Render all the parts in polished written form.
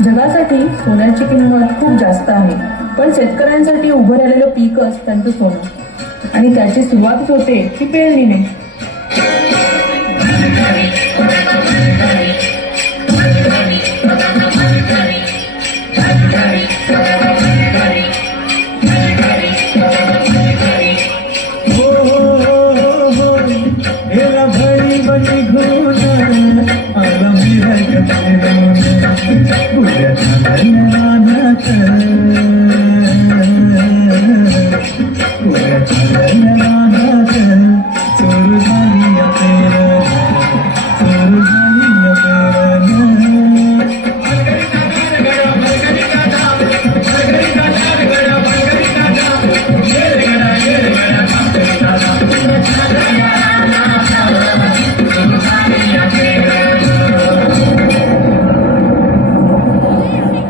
जगासाठी सोन्याची किंमत खूप जास्त आहे, पण शेतकऱ्यांसाठी उभं राहिलेलं पीकच त्यांचं सोनं आणि त्याची सुरुवातच होते ती पेरणीने.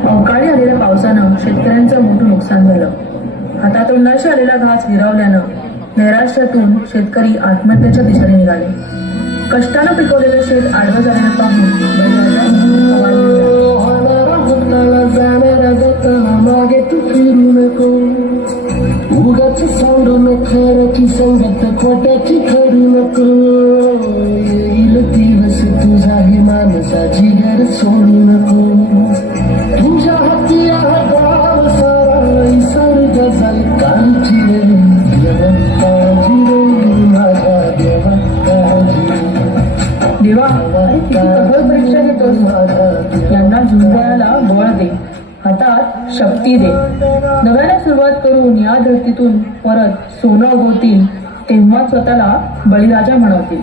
अवकाळी आलेल्या पावसानं शेतकऱ्यांचं मोठं नुकसान झालं. हातातोंडाशी आलेला घास हिरावल्यानं नैराश्यातून शेतकरी आत्महत्येच्या दिशेने निघाले. कष्टानं पिकवलेलं शेत आडवं झालेलं पाहून मागे तू फिरू नको, उगाच सांडू नको, की संगत खोट्याची करू नको. येईल दिवस तुझा हे माणसाची घर सोडू नको. तुझ्या हाती गाव सारा सर्ग जाईल कालची रे देवताची रे माझ्या देवताची. देवा किती परीक्षा घेतोस, यांना झुंजायला बळ दे, हातात शक्ती दे. नव्याने सुरुवात करून या धरतीतून परत सोनं उगवतील, तेव्हा स्वतःला बळीराजा म्हणवतील.